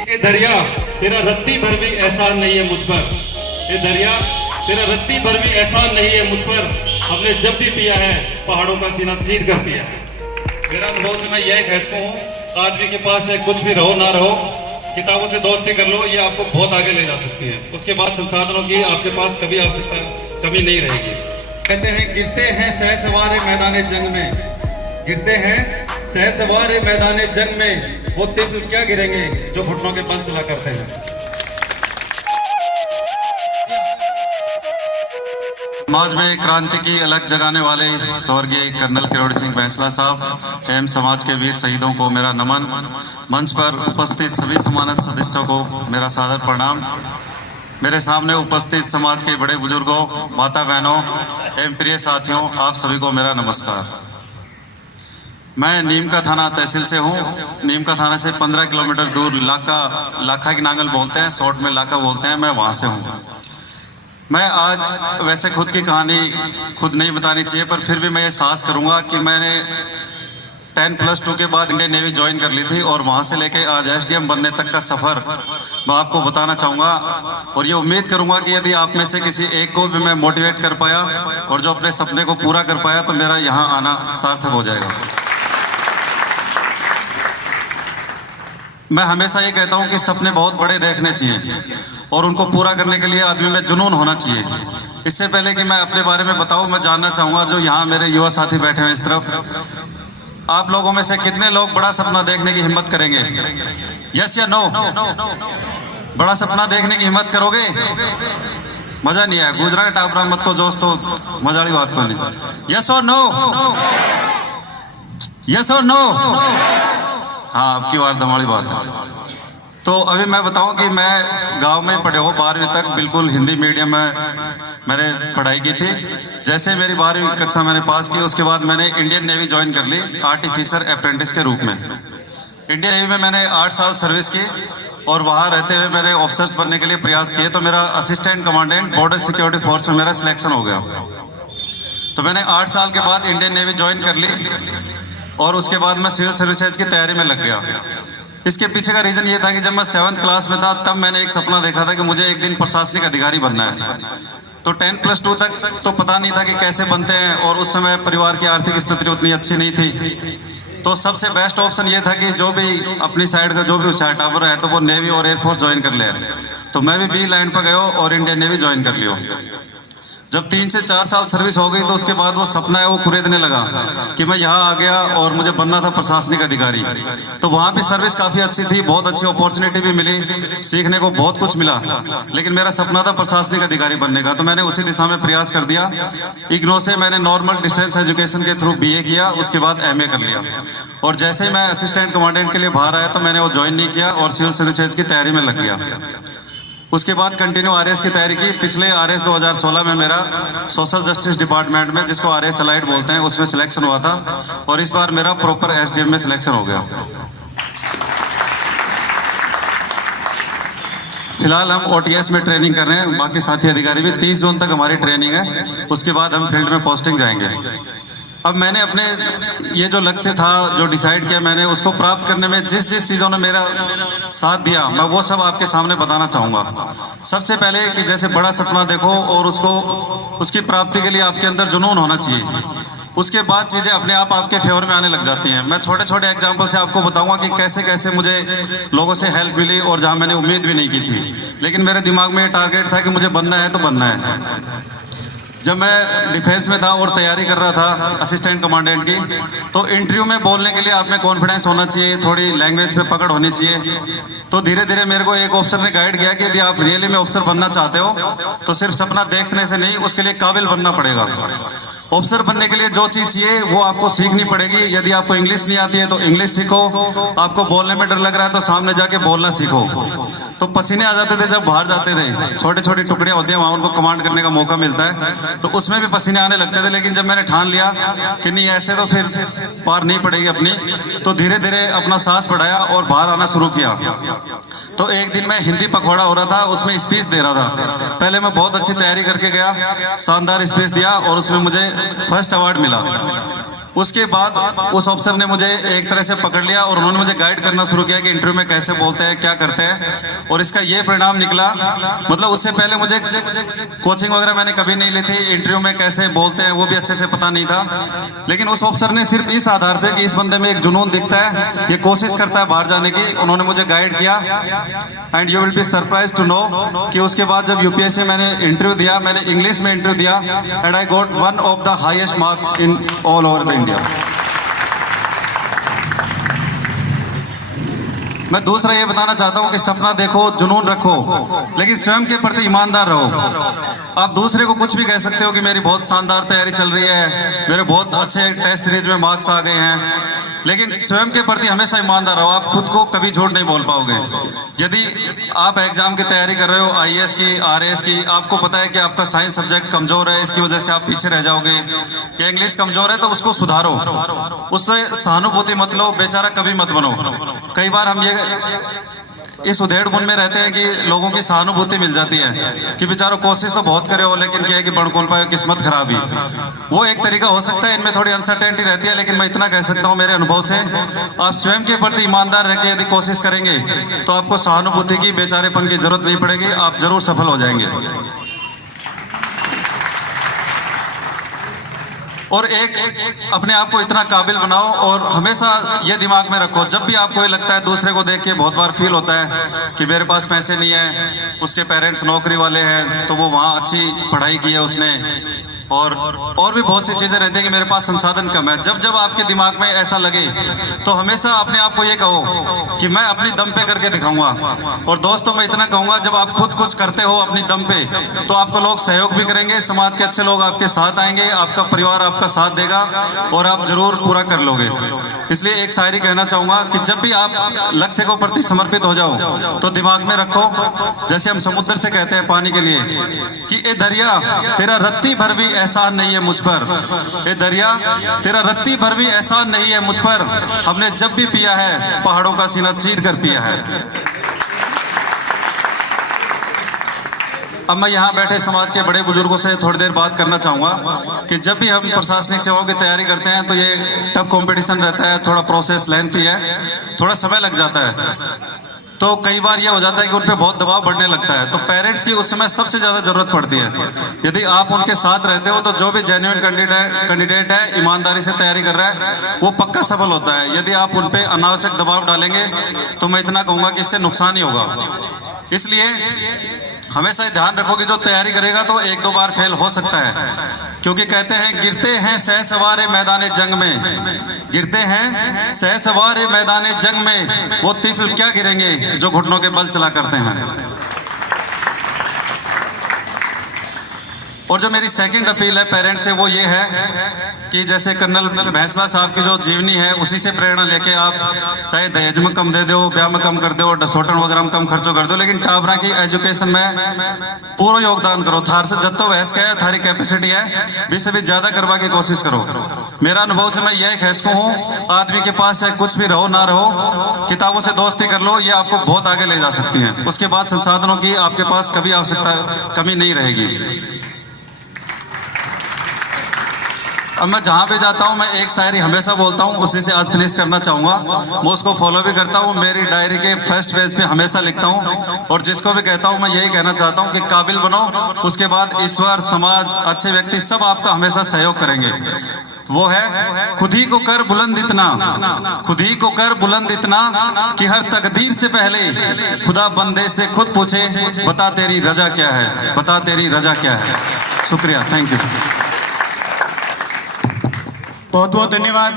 ए दरिया तेरा रत्ती भर भी एहसान नहीं है मुझ पर। ए दरिया तेरा रत्ती भर भी एहसान नहीं है मुझ पर। हमने जब भी पिया है पहाड़ों का सीना चीर कर पिया है। मेरा अनुभव से मैं यह कह सकता हूँ, आदमी के पास है कुछ भी रहो ना रहो, किताबों से दोस्ती कर लो, ये आपको बहुत आगे ले जा सकती है। उसके बाद संसाधनों की आपके पास कभी आवश्यकता कमी नहीं रहेगी। कहते हैं गिरते हैं सहसवार मैदान जंग में, गिरते हैं सहसवार मैदान जंग में, वो तिफ्ल क्या गिरेंगे जो घुटनों के बल चला करते हैं। समाज में क्रांति की अलग जगाने वाले स्वर्गीय कर्नल किरोड़ी सिंह बैंसला साहब एवं समाज के वीर शहीदों को मेरा नमन। मंच पर उपस्थित सभी सम्मानित सदस्यों को मेरा सादर प्रणाम। मेरे सामने उपस्थित समाज के बड़े बुजुर्गों, माता बहनों एवं प्रिय साथियों, आप सभी को मेरा नमस्कार। मैं नीम का थाना तहसील से हूँ। नीम का थाना से 15 किलोमीटर दूर लाखा की नांगल बोलते हैं, शॉर्ट में लाखा बोलते हैं, मैं वहाँ से हूँ। मैं आज वैसे खुद की कहानी खुद नहीं बतानी चाहिए, पर फिर भी मैं ये साहस करूँगा कि मैंने 10+2 के बाद इंडियन नेवी ज्वाइन कर ली थी और वहाँ से लेके आज एसडीएम बनने तक का सफ़र मैं आपको बताना चाहूँगा। और ये उम्मीद करूँगा कि यदि आप में से किसी एक को भी मैं मोटिवेट कर पाया और जो अपने सपने को पूरा कर पाया तो मेरा यहाँ आना सार्थक हो जाएगा। मैं हमेशा ये कहता हूँ कि सपने बहुत बड़े देखने चाहिए और उनको पूरा करने के लिए आदमी में जुनून होना चाहिए। इससे पहले कि मैं अपने बारे में बताऊँ, मैं जानना चाहूँगा जो यहाँ मेरे युवा साथी बैठे हैं इस तरफ, आप लोगों में से कितने लोग बड़ा सपना देखने की हिम्मत करेंगे? यस या नो? बड़ा सपना देखने की हिम्मत करोगे? मजा नहीं आया, गुजरा का टापरा मत तो दोस्तों, मजा वाली बात को नहीं। यस और नो? यस और नो? हाँ, आपकी बार धमाड़ी बात है। तो अभी मैं बताऊं कि मैं गांव में पढ़े हो 12वीं तक बिल्कुल हिंदी मीडियम में मैंने पढ़ाई की थी। जैसे मेरी 12वीं कक्षा मैंने पास की, उसके बाद मैंने इंडियन नेवी ज्वाइन कर ली आर्टिफिशियर अप्रेंटिस के रूप में। इंडियन नेवी में मैंने 8 साल सर्विस की और वहाँ रहते हुए मैंने ऑफिसर्स बनने के लिए प्रयास किए। तो मेरा assistant commandant border security force में मेरा सिलेक्शन हो गया। तो मैंने 8 साल के बाद इंडियन नेवी ज्वाइन कर ली और उसके बाद मैं सिविल सर्विसेज की तैयारी में लग गया। इसके पीछे का रीज़न ये था कि जब मैं 7th क्लास में था तब मैंने एक सपना देखा था कि मुझे एक दिन प्रशासनिक अधिकारी बनना है। तो 10+2 तक तो पता नहीं था कि कैसे बनते हैं और उस समय परिवार की आर्थिक स्थिति उतनी अच्छी नहीं थी। तो सबसे बेस्ट ऑप्शन ये था कि जो भी अपनी साइड का जो भी टावर है तो वो नेवी और एयरफोर्स ज्वाइन कर ले। तो मैं भी बी लाइन पर गया और इंडियन नेवी ज्वाइन कर लियो। जब 3 से 4 साल सर्विस हो गई तो उसके बाद वो सपना है वो कुरेदने लगा कि मैं यहाँ आ गया और मुझे बनना था प्रशासनिक अधिकारी। तो वहाँ भी सर्विस काफ़ी अच्छी थी, बहुत अच्छी अपॉर्चुनिटी भी मिली, सीखने को बहुत कुछ मिला, लेकिन मेरा सपना था प्रशासनिक अधिकारी बनने का। तो मैंने उसी दिशा में प्रयास कर दिया। इग्नो से मैंने नॉर्मल डिस्टेंस एजुकेशन के थ्रू BA किया, उसके बाद MA कर लिया। और जैसे ही मैं असिस्टेंट कमांडेंट के लिए बाहर आया तो मैंने वो ज्वाइन नहीं किया और सिविल सर्विसेज की तैयारी में लग गया। उसके बाद कंटिन्यू RS की तैयारी की। पिछले RS 2016 में मेरा सोशल जस्टिस डिपार्टमेंट में, जिसको RS अलाइड बोलते हैं, उसमें सिलेक्शन हुआ था और इस बार मेरा प्रॉपर SDM में सिलेक्शन हो गया। फिलहाल हम OTS में ट्रेनिंग कर रहे हैं, बाकी साथी अधिकारी भी। 30 जून तक हमारी ट्रेनिंग है, उसके बाद हम फील्ड में पोस्टिंग जाएंगे। अब मैंने अपने ये जो लक्ष्य था, जो डिसाइड किया मैंने, उसको प्राप्त करने में जिस चीज़ों ने मेरा साथ दिया मैं वो सब आपके सामने बताना चाहूँगा। सबसे पहले कि जैसे बड़ा सपना देखो और उसकी प्राप्ति के लिए आपके अंदर जुनून होना चाहिए। उसके बाद चीज़ें अपने आप आपके फेवर में आने लग जाती हैं। मैं छोटे छोटे एग्जाम्पल से आपको बताऊंगा कि कैसे कैसे मुझे लोगों से हेल्प मिली और जहाँ मैंने उम्मीद भी नहीं की थी, लेकिन मेरे दिमाग में ये टारगेट था कि मुझे बनना है तो बनना है। जब मैं डिफेंस में था और तैयारी कर रहा था असिस्टेंट कमांडेंट की, तो इंटरव्यू में बोलने के लिए आप में कॉन्फिडेंस होना चाहिए, थोड़ी लैंग्वेज पे पकड़ होनी चाहिए। तो धीरे धीरे मेरे को एक ऑफिसर ने गाइड किया कि यदि आप रियली में ऑफिसर बनना चाहते हो तो सिर्फ सपना देखने से नहीं, उसके लिए काबिल बनना पड़ेगा। ऑफिसर बनने के लिए जो चीज़ चाहिए वो आपको सीखनी पड़ेगी। यदि आपको इंग्लिश नहीं आती है तो इंग्लिश सीखो, आपको बोलने में डर लग रहा है तो सामने जाके बोलना सीखो। तो पसीने आ जाते थे जब बाहर जाते थे, छोटी छोटी टुकड़ियाँ होती हैं, वहाँ उनको कमांड करने का मौका मिलता है, तो उसमें भी पसीने आने लगते थे। लेकिन जब मैंने ठान लिया कि नहीं, ऐसे तो फिर पार नहीं पड़ेगी अपनी, तो धीरे धीरे अपना सांस बढ़ाया और बाहर आना शुरू किया। तो एक दिन मैं हिंदी पखवाड़ा हो रहा था, उसमें स्पीच दे रहा था। पहले मैं बहुत अच्छी तैयारी करके गया, शानदार स्पीच दिया और उसमें मुझे फर्स्ट अवार्ड मिला। उसके बाद उस ऑफिसर ने मुझे एक तरह से पकड़ लिया और उन्होंने मुझे गाइड करना शुरू किया कि इंटरव्यू में कैसे बोलते हैं, क्या करते हैं, और इसका ये परिणाम निकला। मतलब उससे पहले मुझे कोचिंग वगैरह मैंने कभी नहीं ली थी, इंटरव्यू में कैसे बोलते हैं वो भी अच्छे से पता नहीं था। लेकिन उस ऑफिसर ने सिर्फ इस आधार पे कि इस बंदे में एक जुनून दिखता है, ये कोशिश करता है बाहर जाने की, उन्होंने मुझे गाइड किया। And you will be surprise to know कि उसके बाद जब यूपीएससी मैंने इंटरव्यू दिया, मैंने इंग्लिश में इंटरव्यू दिया, and I got one of the highest marks in all over the India. मैं दूसरा ये बताना चाहता हूं कि सपना देखो, जुनून रखो, लेकिन स्वयं के प्रति ईमानदार रहो। आप दूसरे को कुछ भी कह सकते हो कि मेरी बहुत शानदार तैयारी चल रही है, मेरे बहुत अच्छे टेस्ट सीरीज में मार्क्स आ गए हैं, लेकिन स्वयं के प्रति हमेशा ईमानदार रहो। आप खुद को कभी झूठ नहीं बोल पाओगे। यदि आप एग्जाम की तैयारी कर रहे हो, आईएएस की, आरएएस की, आपको पता है कि आपका साइंस सब्जेक्ट कमजोर है, इसकी वजह से आप पीछे रह जाओगे, या इंग्लिश कमजोर है, तो उसको सुधारो, उससे सहानुभूति मत लो, बेचारा कभी मत बनो। कई बार हम ये इस उधेड़ बुन में रहते हैं कि लोगों की सहानुभूति मिल जाती है कि बेचारों कोशिश तो बहुत करे हो, लेकिन क्या है कि बड़ कोल पाए, किस्मत खराब ही। वो एक तरीका हो सकता है, इनमें थोड़ी अनसर्टेनिटी रहती है, लेकिन मैं इतना कह सकता हूँ मेरे अनुभव से, आप स्वयं के प्रति ईमानदार रह के यदि कोशिश करेंगे तो आपको सहानुभूति की, बेचारेपन की जरूरत नहीं पड़ेगी, आप जरूर सफल हो जाएंगे। और एक अपने आप को इतना काबिल बनाओ, और हमेशा ये दिमाग में रखो, जब भी आपको ये लगता है, दूसरे को देख के बहुत बार फील होता है कि मेरे पास पैसे नहीं है, उसके पेरेंट्स नौकरी वाले हैं, तो वो वहाँ अच्छी पढ़ाई की है उसने, और भी बहुत सी चीजें रहती है कि मेरे पास संसाधन कम है। जब जब आपके दिमाग में ऐसा लगे तो हमेशा अपने आप को ये कहो कि मैं अपनी दम पे करके दिखाऊंगा। और दोस्तों, मैं इतना कहूंगा, जब आप खुद कुछ करते हो अपनी दम पे, तो आपको लोग सहयोग भी करेंगे, समाज के अच्छे लोग आपके साथ आएंगे, आपका परिवार आपका साथ देगा, और आप जरूर पूरा कर लोगे। इसलिए एक शायरी कहना चाहूंगा कि जब भी आप लक्ष्य को प्रति समर्पित हो जाओ तो दिमाग में रखो, जैसे हम समुद्र से कहते हैं पानी के लिए कि ए दरिया तेरा रत्ती भर भी एहसान नहीं है मुझ पर, ए दरिया तेरा रत्ती भर भी एहसान नहीं है मुझ पर, हमने जब भी पिया है पहाड़ों का सीना चीर कर पिया है। अब मैं यहाँ बैठे समाज के बड़े बुजुर्गों से थोड़ी देर बात करना चाहूँगा कि जब भी हम प्रशासनिक सेवाओं की तैयारी करते हैं तो ये टफ कंपटीशन रहता है, थोड़ा प्रोसेस लेंथी है, थोड़ा समय लग जाता है, तो कई बार ये हो जाता है कि उन पर बहुत दबाव बढ़ने लगता है, तो पेरेंट्स की उस समय सबसे ज़्यादा जरूरत पड़ती है। यदि आप उनके साथ रहते हो तो जो भी जेन्युइन कैंडिडेट है, ईमानदारी से तैयारी कर रहा है, वो पक्का सफल होता है। यदि आप उन पर अनावश्यक दबाव डालेंगे तो मैं इतना कहूँगा कि इससे नुकसान ही होगा। इसलिए हमेशा ये ध्यान रखो कि जो तैयारी करेगा तो एक दो बार फेल हो सकता है, क्योंकि कहते हैं गिरते हैं सहसवारे मैदाने जंग में, गिरते हैं सहसवारे मैदाने जंग में, वो तिफल क्या गिरेंगे जो घुटनों के बल चला करते हैं। और जो मेरी सेकंड अपील है पेरेंट्स से, वो ये है कि जैसे कर्नल भैंसला साहब की जो जीवनी है, उसी से प्रेरणा लेके आप चाहे दहेज में कम दे दो, ब्याह में कम कर दो, डसोटन वगैरह में कम खर्चो कर दो, लेकिन टाबरा की एजुकेशन में पूरा योगदान करो। थार से जत्तो वहस का है, थारी कैपेसिटी है, भी से भी ज्यादा करवा की कोशिश करो। मेरा अनुभव से मैं यह कहता हूँ, आदमी के पास चाहे कुछ भी रहो ना रहो, किताबों से दोस्ती कर लो, ये आपको बहुत आगे ले जा सकती है। उसके बाद संसाधनों की आपके पास कभी आवश्यकता कमी नहीं रहेगी। अब मैं जहाँ पे जाता हूँ मैं एक शायरी हमेशा बोलता हूँ, उसी से आज फिनिश करना चाहूँगा। मैं उसको फॉलो भी करता हूँ, मेरी डायरी के फर्स्ट पेज पे हमेशा लिखता हूँ, और जिसको भी कहता हूँ मैं यही कहना चाहता हूँ कि काबिल बनो, उसके बाद ईश्वर, समाज, अच्छे व्यक्ति सब आपका हमेशा सहयोग करेंगे। वो है खुद ही को कर बुलंद इतना, खुद ही को कर बुलंद इतना कि हर तकदीर से पहले खुदा बंदे से खुद पूछे, बता तेरी रजा क्या है, बता तेरी रजा क्या है। शुक्रिया, थैंक यू, बहुत बहुत धन्यवाद।